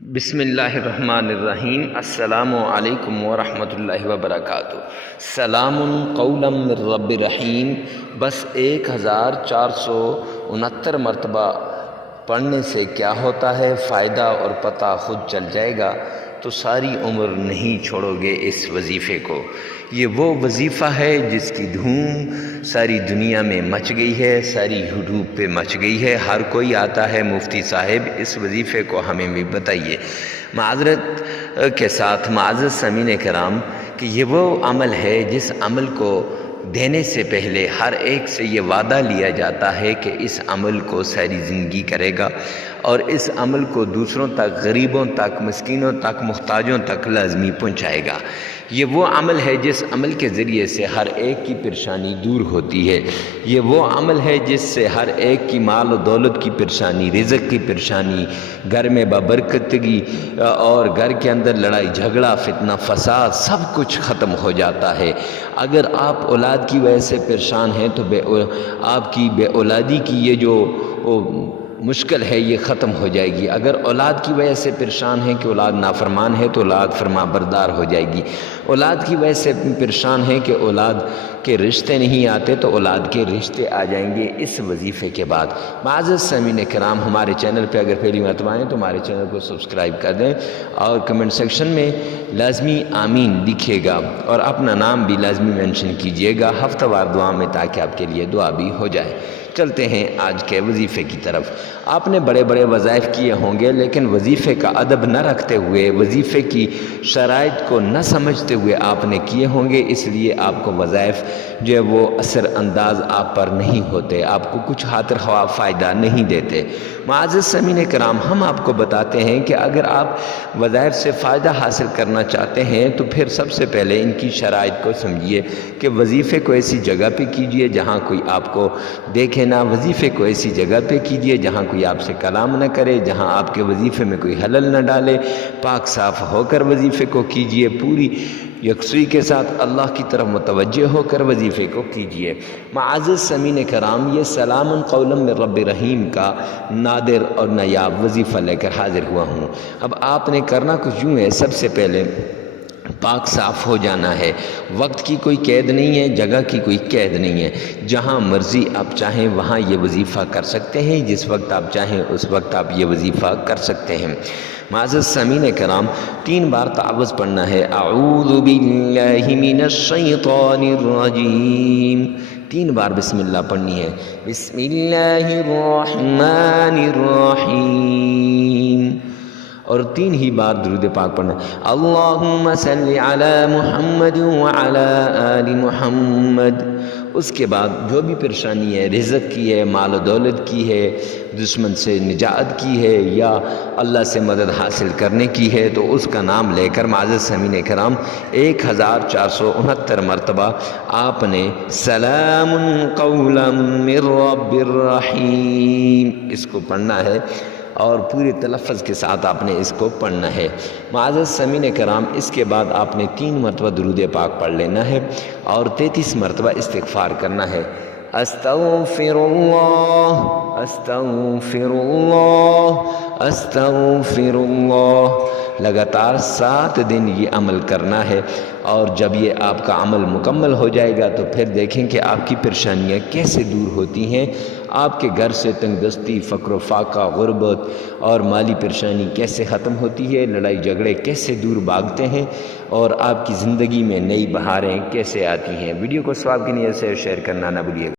بسم اللہ الرحمن الرحیم۔ السلام علیکم ورحمۃ اللہ وبرکاتہ۔ سلام قولا من رب رحیم۔ بس 1469 مرتبہ پڑھنے سے کیا ہوتا ہے فائدہ اور پتہ خود چل جائے گا، تو ساری عمر نہیں چھوڑو گے اس وظیفے کو۔ یہ وہ وظیفہ ہے جس کی دھوم ساری دنیا میں مچ گئی ہے، ساری یوٹیوب پہ مچ گئی ہے، ہر کوئی آتا ہے مفتی صاحب اس وظیفے کو ہمیں بھی بتائیے۔ معذرت کے ساتھ معزز سامعین کرام کہ یہ وہ عمل ہے جس عمل کو دینے سے پہلے ہر ایک سے یہ وعدہ لیا جاتا ہے کہ اس عمل کو ساری زندگی کرے گا اور اس عمل کو دوسروں تک، غریبوں تک، مسکینوں تک، محتاجوں تک لازمی پہنچائے گا۔ یہ وہ عمل ہے جس عمل کے ذریعے سے ہر ایک کی پریشانی دور ہوتی ہے۔ یہ وہ عمل ہے جس سے ہر ایک کی مال و دولت کی پریشانی، رزق کی پریشانی، گھر میں بابرکتگی اور گھر کے اندر لڑائی جھگڑا، فتنہ فساد سب کچھ ختم ہو جاتا ہے۔ اگر آپ اولاد کی وجہ سے پریشان ہیں تو آپ کی بے اولادی کی یہ جو مشکل ہے یہ ختم ہو جائے گی۔ اگر اولاد کی وجہ سے پریشان ہیں کہ اولاد نافرمان ہے تو اولاد فرما بردار ہو جائے گی۔ اولاد کی وجہ سے پریشان ہیں کہ اولاد کے رشتے نہیں آتے تو اولاد کے رشتے آ جائیں گے اس وظیفے کے بعد۔ معزز سامعین کرام، ہمارے چینل پہ اگر پہلی مرتبہ آئیں تو ہمارے چینل کو سبسکرائب کر دیں اور کمنٹ سیکشن میں لازمی آمین لکھیے گا اور اپنا نام بھی لازمی مینشن کیجیے گا ہفتہ وار دعا میں، تاکہ آپ کے لیے دعا بھی ہو جائے۔ چلتے ہیں آج کے وظیفے کی طرف۔ آپ نے بڑے بڑے وظائف کیے ہوں گے، لیکن وظیفے کا ادب نہ رکھتے ہوئے، وظیفے کی شرائط کو نہ سمجھتے ہوئے آپ نے کیے ہوں گے، اس لیے آپ کو وظائف جو ہے وہ اثر انداز آپ پر نہیں ہوتے، آپ کو کچھ خاطر خواہ فائدہ نہیں دیتے۔ معزز سامعین کرام، ہم آپ کو بتاتے ہیں کہ اگر آپ وظائف سے فائدہ حاصل کرنا چاہتے ہیں تو پھر سب سے پہلے ان کی شرائط کو سمجھیے کہ وظیفے کو ایسی جگہ پہ کیجیے جہاں کوئی آپ کو دیکھے نہ، وظیفے کو ایسی جگہ پہ کیجیے جہاں کوئی آپ سے کلام نہ کرے، جہاں آپ کے وظیفے میں کوئی حلل نہ ڈالے، پاک صاف ہو کر وظیفے کو کیجیے، پوری یکسوئی کے ساتھ اللہ کی طرف متوجہ ہو کر وظیفے کو کیجیے۔ معزز سامعین کرام، یہ سلام قولا من رب رحیم کا نادر اور نایاب وظیفہ لے کر حاضر ہوا ہوں۔ اب آپ نے کرنا کچھ یوں ہے، سب سے پہلے پاک صاف ہو جانا ہے۔ وقت کی کوئی قید نہیں ہے، جگہ کی کوئی قید نہیں ہے، جہاں مرضی آپ چاہیں وہاں یہ وظیفہ کر سکتے ہیں، جس وقت آپ چاہیں اس وقت آپ یہ وظیفہ کر سکتے ہیں۔ معزز سامعین کرام، 3 بار تعوذ پڑھنا ہے۔ اعوذ باللہ من الشیطان الرجیم، 3 بار بسم اللہ پڑھنی ہے۔ بسم اللہ الرحمن الرحیم، اور 3 ہی بار درود پاک پڑھنا ہے۔ اللہم صلی علی محمد وعلی آل محمد۔ اس کے بعد جو بھی پریشانی ہے، رزق کی ہے، مال و دولت کی ہے، دشمن سے نجات کی ہے یا اللہ سے مدد حاصل کرنے کی ہے، تو اس کا نام لے کر معزز سامعین کرام 1469 مرتبہ آپ نے سلام قولا من رب الرحیم اس کو پڑھنا ہے اور پورے تلفظ کے ساتھ آپ نے اس کو پڑھنا ہے۔ معزز سامعین کرام، اس کے بعد آپ نے 3 مرتبہ درود پاک پڑھ لینا ہے اور 33 مرتبہ استغفار کرنا ہے۔ استغفر اللہ، استغفر اللہ، استغفر اللہ، لگاتار 7 دن یہ عمل کرنا ہے، اور جب یہ آپ کا عمل مکمل ہو جائے گا تو پھر دیکھیں کہ آپ کی پریشانیاں کیسے دور ہوتی ہیں، آپ کے گھر سے تنگ دستی، فقر و فاقہ، غربت اور مالی پریشانی کیسے ختم ہوتی ہے، لڑائی جھگڑے کیسے دور بھاگتے ہیں، اور آپ کی زندگی میں نئی بہاریں کیسے آتی ہیں۔ ویڈیو کو ثواب کی نیت سے شیئر کرنا نہ بھولیے گا۔